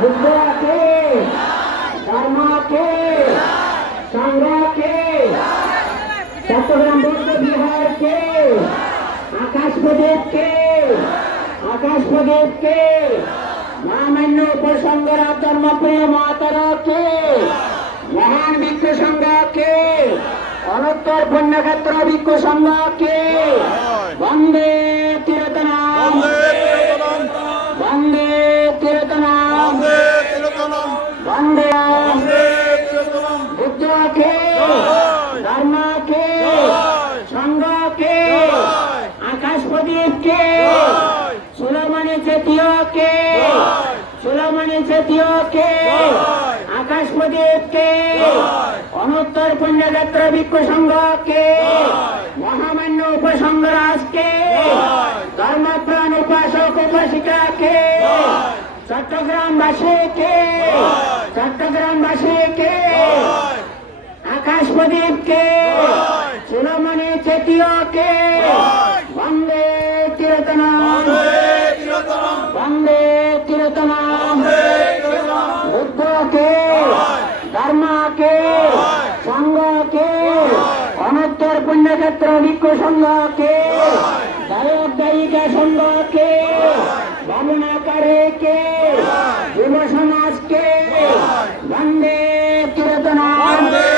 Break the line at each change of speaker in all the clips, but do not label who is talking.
বুদ্ধকে ধর্মকে সংগ্রহকে চট্টগ্রাম বৌদ্ধ বিহারকে আকাশ প্রদীপকে আকাশ প্রদীপকে মহামান্য উপসংঘরা ধর্মপ্রিয় কে মহান বিক্ষ সংঘকে অনত্তর পুণ্যক্ষেত্র বিক্ষ সংঘকে বন্দে সুলমণি আকাশ প্রদীপকে অনুত্তর পুণ্যক্ষেত্র ভিক্ষু সংঘকে, মহামান্য উপসংঘরাজকে ধর্মপ্রাণ উপাসক উপাসিকাকে, চট্টগ্রামবাসীকে চট্টগ্রামবাসীকে আকাশ প্রদীপকে সুলমণি চেতীয়কে, বন্দে তিরতনাম বন্দে তিরতনাম ধর্মকে সংঘকে অনত্তর পুণ্যক্ষেত্র ভিক্ষু দায়িকা গায়ক গায়িকা বামনাকারে ভাবনাকারীকে যুব বন্দে তিরতনাম। বন্দে তিরতনাম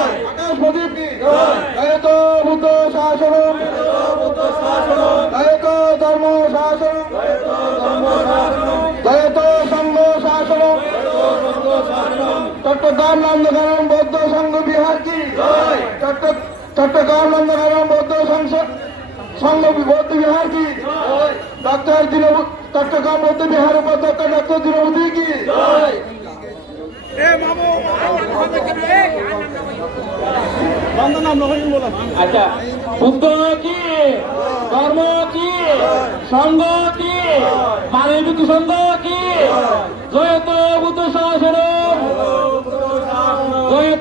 চট্টগ্রাম বৌদ্ধ সংঘ বিহার কি চট্ট- চট্টগ্রাম নন্দগাম বৌদ্ধ সংঘ বৌদ্ধ বিহার কি ডক্টর চট্টগ্রাম বৌদ্ধ বিহার উপাধ্যক্ষ ডক্টর দীনবন্ধী কি
আচ্ছা বুদ্ধ কি ধর্ম কি সংঘ কি মানবিক সংঘ কি জয়ত বুদ্ধ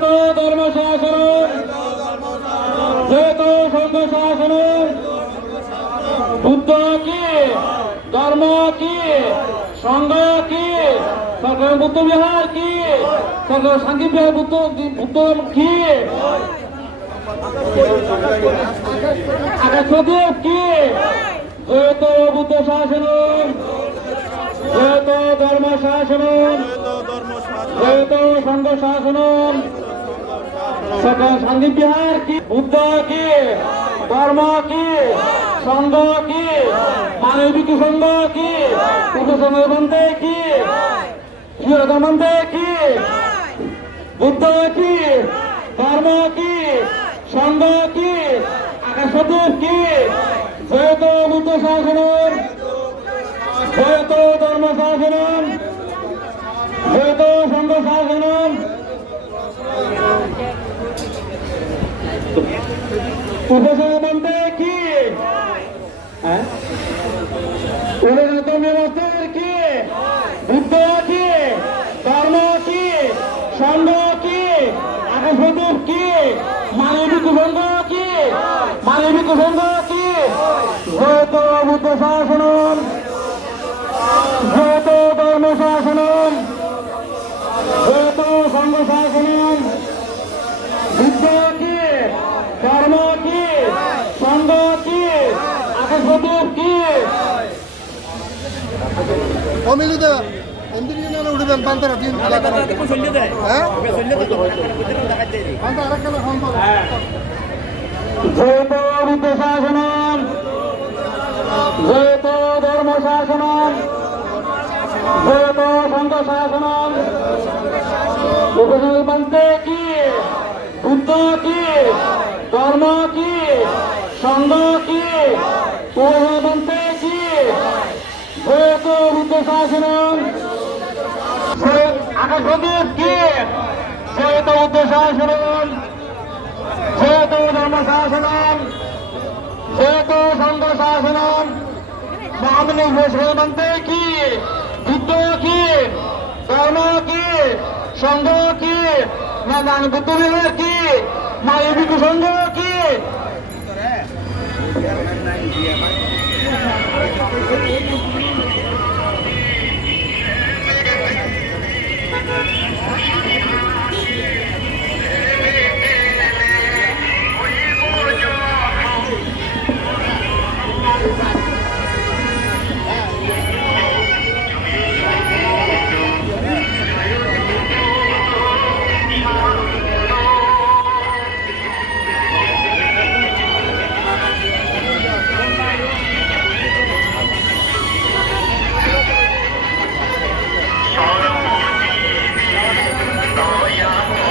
জয়ত ধর্ম শাসন জয়ত সংঘ শাসন, বুদ্ধ কি, ধর্ম কি সংঘ কি সরকার বুদ্ধ বিহার কি সরকার সাংঘিক বিহার বুদ্ধ বুদ্ধ কি আকাশ প্রদীপ কি জয়ত বুদ্ধ শাসন জয়ত ধর্ম শাসন জয়ত সংঘ শাসন সকল সন্দীপ বিহার কি? বুদ্ধ কি? ধর্ম কি? সংঘ কি? মানবিক সংঘ কি? বুদ্ধ সংঘ বন্ধে কি বন্ধে কি? বুদ্ধ কি? ধর্ম কি? সংঘ কি? কি? বুদ্ধ শাসনের জয়ত ধর্ম শাসনম জয়ত সংঘ শাসনম উপসর্গ বলতে কি? তুমি মাস্টার কি বুদ্ধ কি ধর্ম কি সংঘ কি আকাশপ্রদীপ কি মানবিক সংঘ কি বুদ্ধ শাসনম অমিলিত উঠবেন? পান্তারা দিন ধর্ম সংঘ কি? বুদ্ধ কি? ধর্ম কি? সংঘ কি? বুদ্ধ শাসনম আকাশ প্রদীপ কি বুদ্ধ শাসনম যেহেতু ধর্ম শাসনম যেহেতু সংঘ শাসনম মহামনি মুসলমানতে কি? যুদ্ধ কি? ধর্ম কি? সংঘ কি? না দান বুদ্ধ বিহার কি মানবিক সংঘ কি? Thank you.